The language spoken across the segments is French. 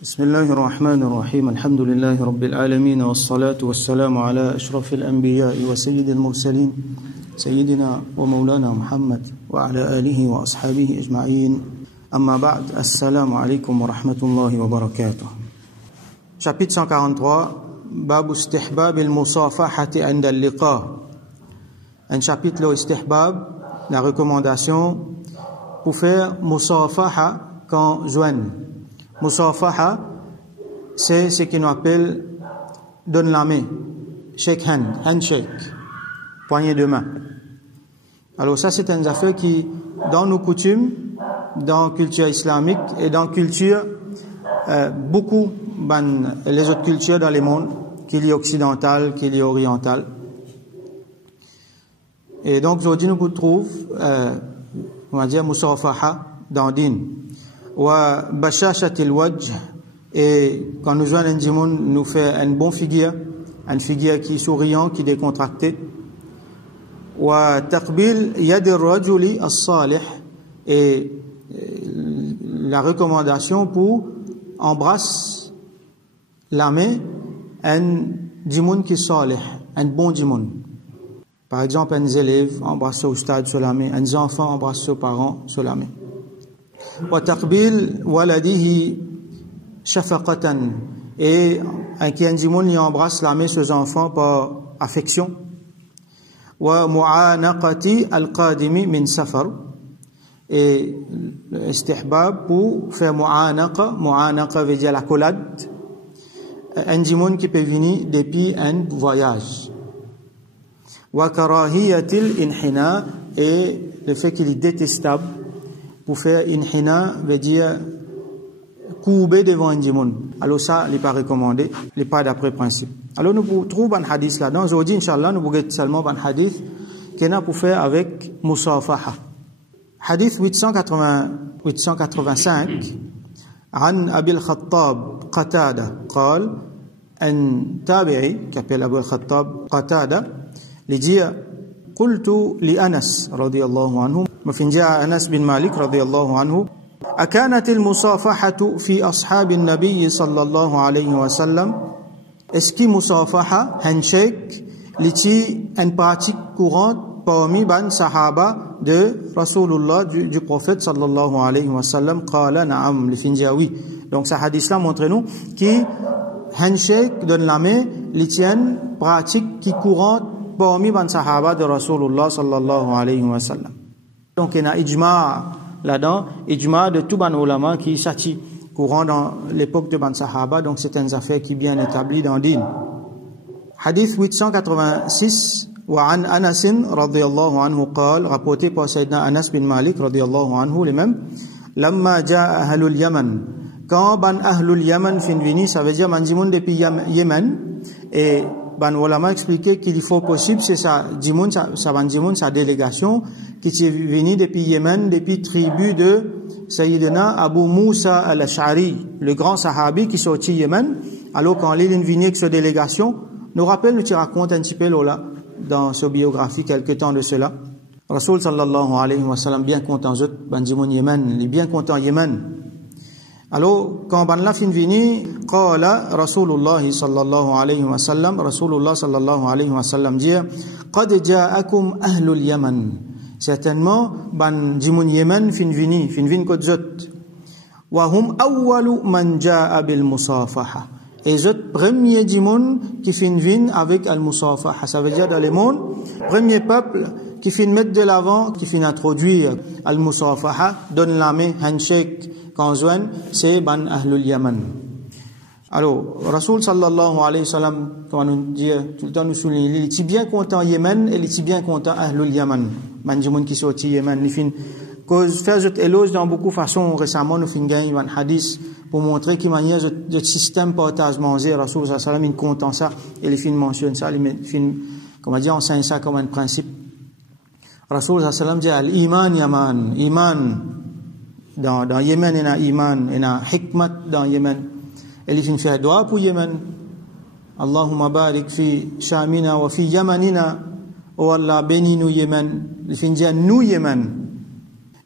بسم الله الرحمن الرحيم الحمد لله رب العالمين والصلاة والسلام على أشرف الأنبياء وسيد المرسلين سيدنا ومولانا محمد وعلى آله وأصحابه أجمعين أما بعد السلام عليكم ورحمة الله وبركاته. Chapitre 143 باب استحباب المصافحة عند اللقاء. Un chapitre le istihbab, la recommandation pour faire musafaha quand joignent. Musafaha, c'est ce qu'on appelle donne la main, shake hand, handshake, poignée de main. Alors ça, c'est une affaire qui, dans nos coutumes, dans la culture islamique et dans la culture, beaucoup, les autres cultures dans le monde, qu'il y ait occidental, qu'il y ait oriental. Et donc aujourd'hui, nous trouvons, on va dire, musafaha dans din. Wa bashashatil wajh, et quand nous joignons un djimoun, nous fait une bonne figure qui est souriant, qui est décontracté. Wa taqbil yadir rajuli as-salih, et la recommandation pour embrasser la main un djimoun qui est salih, un bon djimoun. Par exemple, un élève embrasse au stade sur la main, un enfant embrasse ses parents sur la main. Wa taqbil waladihi shafaqatan, et un djimoun il embrasse la main de ses enfants par affection. Wa mu'anaqati al-qadimi min safar, et istihbab pour faire mu'anaqa veut dire la collade, un djimoun qui peut venir depuis un voyage. Wa karahiyatil inhina, et le fait qu'il est détestable pour faire inhina veut dire courber devant un djimoun. Alors ça, il n'est pas recommandé, il n'est pas d'après principe. Alors nous trouvons un hadith là-dedans. Aujourd'hui, Inch'Allah, nous voulons seulement un hadith qu'on a pour faire avec musafaha. Hadith 885 عن أبي الخطاب قتادة قال أن تابعي كابيل أبو الخطاب قتادة لجي قلت لأنس رضي الله عنه وفين جاء أنس بن مالك رضي الله عنه أكانت المصافحة في أصحاب النبي صلى الله عليه وسلم اسكي مصافحة handshake لتي une pratique courante parmi ban sahaba de Rasulullah du prophète sallallahu alayhi wa sallam. قال نعم لفين جاء oui. Donc ce hadith là montre nous qui handshake donne la main une pratique qui courante parmi ban sahaba de Rasulullah sallallahu alayhi wa sallam. Donc il y a ijma là-dedans, ijma de tout ban ulama qui est courant dans l'époque de ban sahaba, donc c'est une affaire qui est bien établie dans din. Hadith 886 وعن أنس رضي الله عنه قال, rapporté par Sayyidina Anas bin Malik رضي الله عنه lui-même, لما جاء أهل اليمن, quand ban ahlul Yaman fin vini, ça veut dire man djimoun depuis Yemen, et ban ulama expliqué qu'il faut possible c'est ça djimoun, ça ban djimoun, sa délégation qui est venu depuis Yémen, depuis tribu de Sayyidina Abu Musa al-Ash'ari, le grand sahabi qui sortit Yémen. Alors quand il est venu avec cette délégation, nous rappelle, nous te raconte un petit peu là dans sa biographie quelque temps de cela. Rasul sallallahu alayhi wa sallam bien content zot ban djimoun Yémen, il est bien content Yémen. Alors quand ban la fin vini, qala Rasulullah sallallahu alayhi wa sallam, Rasulullah sallallahu alayhi wa sallam dit qad ja'akum ahlul Yaman, certainement ban djimoun Yemen fin vin kot zot, wa hum awwalu man jaa bil musafaha, et zot premier djimoun qui fin vin avec al musafaha, ça veut dire dans le monde premier peuple qui fin mettre de l'avant, qui fin introduire al musafaha, donne la main, handshake quand joignent, c'est ban ahlul Yaman. Alors Rasul sallallahu alayhi wa sallam, comme on dit tout le temps, nous souligne, il est bien content Yémen et il est bien content ahlul Yaman, man djimoun qui sorti Yémen, il fin cause faire cet éloge dans beaucoup de façons. Récemment nous fin gagné un hadith pour montrer qu'il manière de système partage manger. Rasul sallallahu alayhi wa sallam il content ça, et il fin mentionne ça, il fin comment dire enseigne ça comme un principe. Rasul sallallahu alayhi wa sallam dit al-iman yaman, iman dans Yémen, il y a iman, il y a hikmat dans Yémen. Et il fait dua pour Yémen. Allahumma barik fi shamina wa fi yamanina. Oh Allah, bénis-nous Yémen. Il fait dire nous Yémen.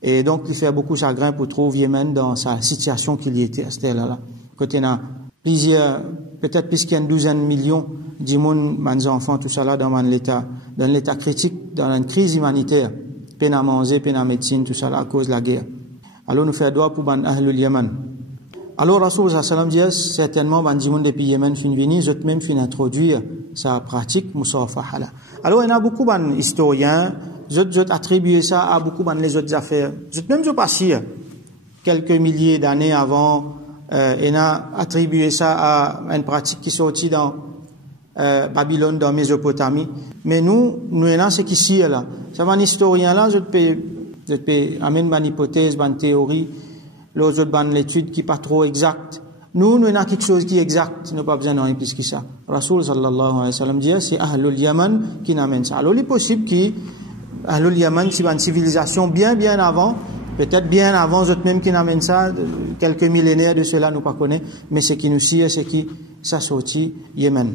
Et donc, il fait beaucoup chagrin pour trouver Yémen dans sa situation qu'il y était à ce là. Côté na plusieurs, peut-être plus qu'une douzaine de millions d'immuns, des enfants, tout ça là, dans l'état critique, dans une crise humanitaire, peine à manger, peine à médecine, tout ça là, à cause de la guerre. Alors, nous faisons doigt pour ban Ahlul Yaman. Alors, Rasoul sallam dit, certainement, ban d'immuns depuis Yémen fin venir, je même fin introduire sa pratique, musafaha là. Alors, il y a beaucoup d'historiens, je attribuer ça à beaucoup de les autres affaires. Même je passé quelques milliers d'années avant, on a attribué ça à une pratique qui sortit dans Babylone, dans Mésopotamie. Mais nous avons ce qui ici là. Ça va un historien là, je peux amener une hypothèse, une théorie, l'autre une l'étude qui n'est pas trop exacte. Nous avons quelque chose qui est exact, nous n'avons pas besoin d'un plus que ça. Rasoul sallallahu alayhi wa sallam dit, c'est Ahlul Yaman qui n'amène ça. Alors, il est possible qu'Ahlul Yaman, c'est une civilisation bien avant, peut-être bien avant, eux même qui n'amènent ça, quelques millénaires de cela, nous pas connaît, mais ce qui nous suit, c'est qui, ça sorti Yémen.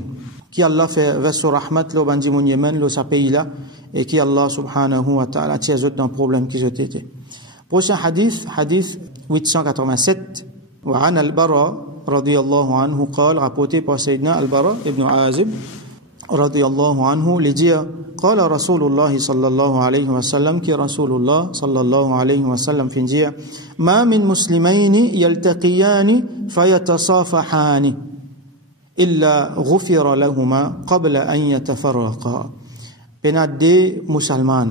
Qui Allah fait verse rahmat, le bandimon Yémen, le sa pays là, et qui Allah subhanahu wa ta'ala tient eux dans le problème qu'ils ont été. Prochain hadith 887, وعن البراء رضي الله عنه قال rapporté par Sayyidina Al-Bara ibn Azib رضي الله عنه لديه قال رسول الله صلى الله عليه وسلم كي رسول الله صلى الله عليه وسلم في ديه ما من مسلمين يلتقيان فيتصافحان إلا غفر لهما قبل أن يتفرقا بين des musulmans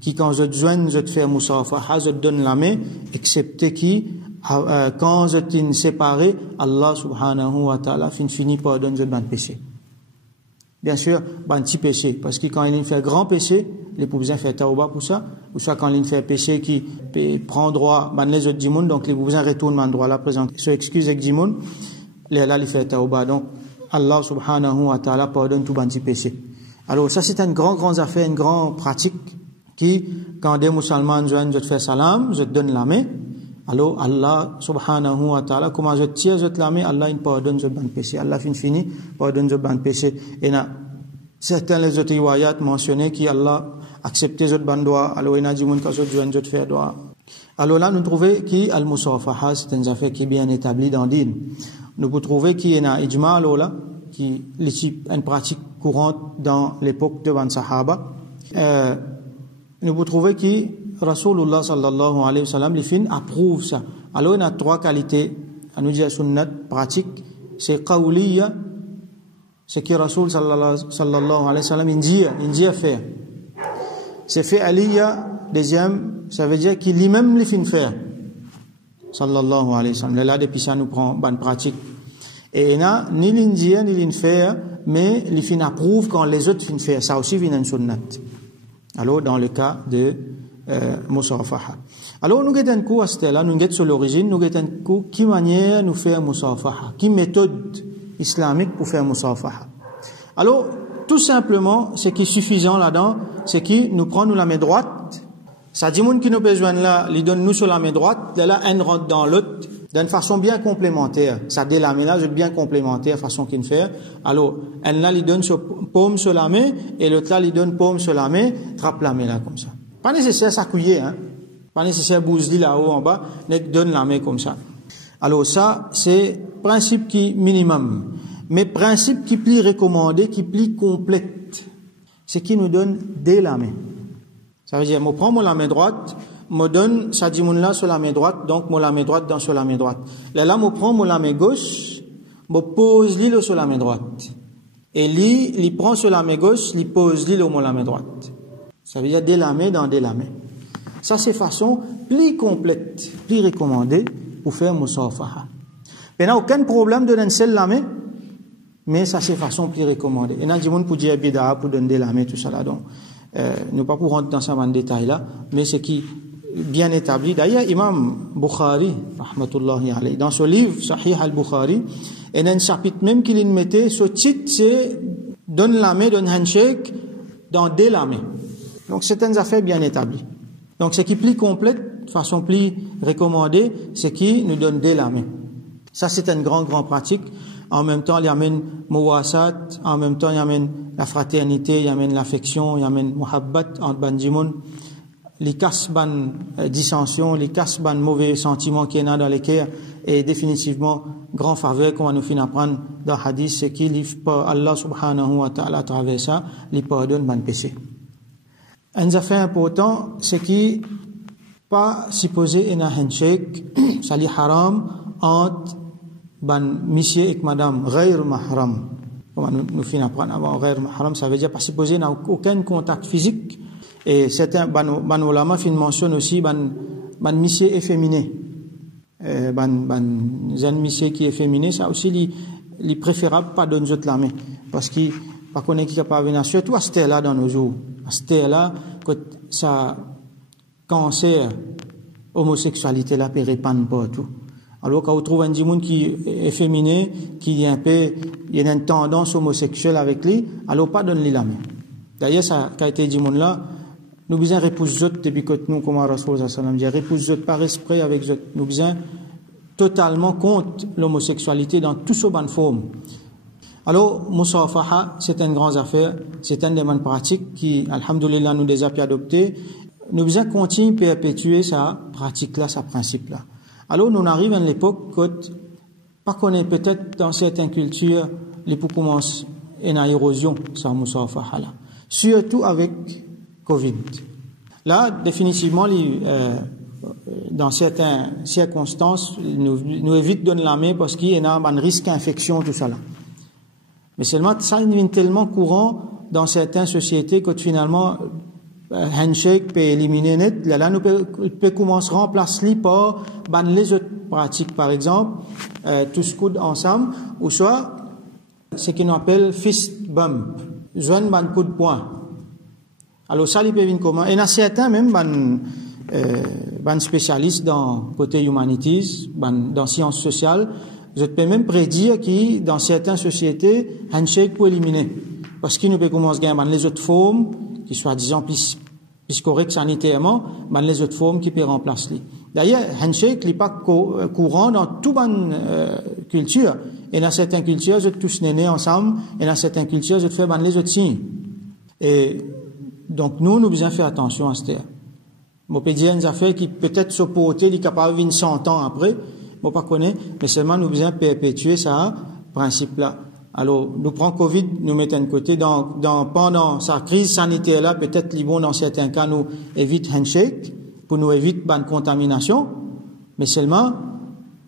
qui quand je te joigne je te fais musafaha je te donne la main excepté qui quand je t'ai séparé, Allah subhanahu wa ta'ala finit par donner un péché. Bien sûr, un petit péché, parce que quand il fait grand péché, les pouvons faire tauba pour ça, ou soit quand il fait péché qui prend droit, les autres dimoun, donc les pouvons retourner dans droit là, présent, se excuse avec dimoun, là, il fait tauba. Donc, Allah subhanahu wa ta'ala pardonne tout un petit péché. Alors, ça, c'est une grande affaire, une grande pratique, qui, quand des musulmans joignent, je te fais salam, je te donne la main, alors Allah subhanahu wa ta'ala comment je tire je te la main Allah il pardonne je ban péché Allah fini pardonne je ban péché et na certains les autres riwayat mentionné qui Allah accepté je ban doigt alors il a dit mon cas je te faire doigt alors là nous trouvons qui al musafaha c'est une affaire qui est bien établie dans din nous pouvons trouver qui est na ijma là qui est une pratique courante dans l'époque de ban sahaba nous pouvons trouver qui Rasulullah sallallahu alayhi wa sallam, les fins approuve ça. Alors, il y a trois qualités, à nous dire sunnat, pratique, c'est qawliya, c'est que Rasul sallallahu alayhi wa sallam, il dit à faire. C'est fait aliya, deuxième, ça veut dire qu'il lui-même les fin faire. Sallallahu alayhi wa sallam. Là, depuis ça, nous prend bonne pratique. Et il y a ni l'india, ni l'infaire, mais les fins approuve quand les autres fin faire. Ça aussi vient une sunnat. Alors, dans le cas de musafaha. Alors nous guettons un coup à ce là, nous guettons sur l'origine, nous guettons un coup qui manière nous faire musafaha, qui méthode islamique pour faire musafaha. Alors tout simplement, ce qui est suffisant là-dedans, c'est qui nous prend nous la main droite, ça dit moun qui nous besoin là, il donne nous sur la main droite, là un rentre dans l'autre d'une façon bien complémentaire. Ça dit la main là, c'est bien complémentaire façon qu'il fait. Alors un là il donne paume sur la main et l'autre là il donne paume sur la main, trappe la main là comme ça. Pas nécessaire s'accouiller, hein. Pas nécessaire bouger là-haut en bas, mais donne la main comme ça. Alors ça, c'est principe qui minimum. Mais principe qui plus recommandé, qui plus complète, c'est qui nous donne dès la main. Ça veut dire, moi prends la main droite, me donne, ça dit mon là sur la main droite, donc moi la main droite dans sur la main droite. Là, moi prends la main gauche, me pose l'île sur la main droite. Et lui, il prend sur la main gauche, il pose l'île sur la main droite. Ça veut dire dès la main dans dès la main. Ça, c'est façon plus complète, plus recommandée pour faire musafaha. Il n'y a aucun problème de donner seule la main, mais ça, c'est façon plus recommandée. Il y a des gens pour dire bida, pour donner la main, tout ça là. Donc, nous pas pour rentrer dans ça en détail là, mais c'est qui bien établi. D'ailleurs, Imam Bukhari, rahmatullahi alayhi, dans ce livre, Sahih al-Bukhari, il y a un chapitre même qu'il mettait, ce titre, c'est donne la main, donne handshake, dans dès la main. Donc, c'est une affaire bien établie. Donc, ce qui est plus complète, de façon plus recommandée, c'est qui nous donne dès la main. Ça, c'est une grande pratique. En même temps, il y amène muwasat, en même temps, il y amène la fraternité, il y amène l'affection, il y amène muhabbat entre bandimoun, les casse ban dissension, les casse ban mauvais sentiments qu'il y a dans les cœurs, et définitivement grand faveur qu'on va nous finir apprendre dans le hadith, c'est qu'il Allah subhanahu wa ta'ala à travers ça lui pardonne ban péché. Un affaire important c'est qu'il pas supposé un handshake ça li haram entre ban monsieur et madame غير mahram. Nous finissons apprendre avant غير mahram, ça veut dire pas supposé n'a aucun contact physique. Et certains ban ulama fin mentionne aussi ban monsieur efféminé, ban jeune monsieur qui est féminin, ça aussi li préférable pas donner autres la main parce qu'il pas connaît qui capable venir surtout à cette là dans nos jours, à cette là que ça cancer homosexualité là peut répandre partout. Alors quand on trouve un monde qui est féminin, qui est un peu il y a une tendance homosexuelle avec lui, alors pas donner la main. D'ailleurs ça qu'a été dit monde là, nous besoin repousse autres depuis que nous comme Rasoul sallallahu alayhi wa sallam dit repousse autres par esprit avec autres, nous besoin totalement contre l'homosexualité dans toute sa bonne forme. Alors musafaha c'est une grande affaire, c'est une des bonnes pratiques qui alhamdoulilah nous déjà pu adopter. Nous besoin continuer perpétuer sa pratique là, sa principe là. Alors nous arrivons à l'époque que pas qu'on est peut-être dans certaines cultures les pour commencer une érosion ça musafaha là, surtout avec Covid. Là, définitivement, dans certaines circonstances, nous évite de donner la main parce qu'il y a un risque d'infection, tout ça là. Mais seulement, ça devient tellement courant dans certaines sociétés que finalement, handshake peut éliminer net. Là, nous peut commencer à remplacer par les autres pratiques, par exemple, tous coudes ensemble, ou soit ce qu'on appelle fist bump, joindre ban coup de poing. Alors ça, il peut venir comment? Et il y a certains même ban spécialistes dans côté humanities, dans sciences sociales, je peux même prédire que dans certaines sociétés, handshake peut éliminer, parce qu'il ne peut commencer à gagner les autres formes qui soient disons plus correctes sanitairement, les autres formes qui peuvent remplacer. D'ailleurs, handshake n'est pas courant dans toute bonne culture. Et dans certaines cultures, je tous nés ensemble, et dans certaines cultures, je fais les autres signes. Et donc nous devons faire attention à ce terme. Je peux dire une affaire qui peut-être se porter, qui est capable de 100 ans après, je ne pas connaître, mais seulement nous devons perpétuer ça, principe-là. Alors, nous prenons Covid, nous mettons de côté, pendant sa crise sanitaire là, peut-être, bon, dans certains cas, nous évite handshake, pour nous éviter bonne contamination, mais seulement,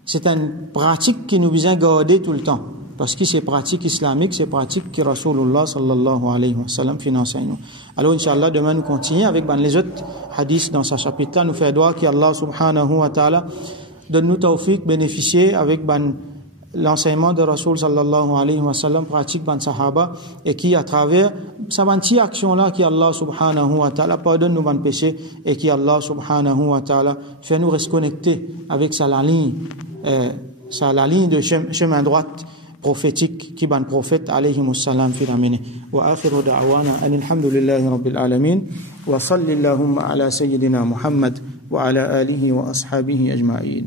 c'est une pratique qui nous devons garder tout le temps. Parce que c'est pratique islamique, c'est pratique que Rasulullah sallallahu alayhi wa sallam finance nous. Alors, Inch'Allah, demain, nous continuons avec les autres hadiths dans ce chapitre-là. Nous faisons droit qu'Allah subhanahu wa ta'ala donne-nous tawfiq, bénéficier avec l'enseignement de Rasul sallallahu alayhi wa sallam, pratique ban sahaba, et qui, à travers sa bonne action-là, qui Allah subhanahu wa ta'ala pardonne nos bons péchés, et qui Allah subhanahu wa ta'ala fait nous rester connectés avec la ligne de chemin droite, prophétique qui ban prophète alayhi wassalam fi l'amener. Wa akhiru da'wana alhamdulillahi rabbil alamin wa sallallahu ala sayyidina Muhammad wa ala alihi wa ashabihi ajma'in.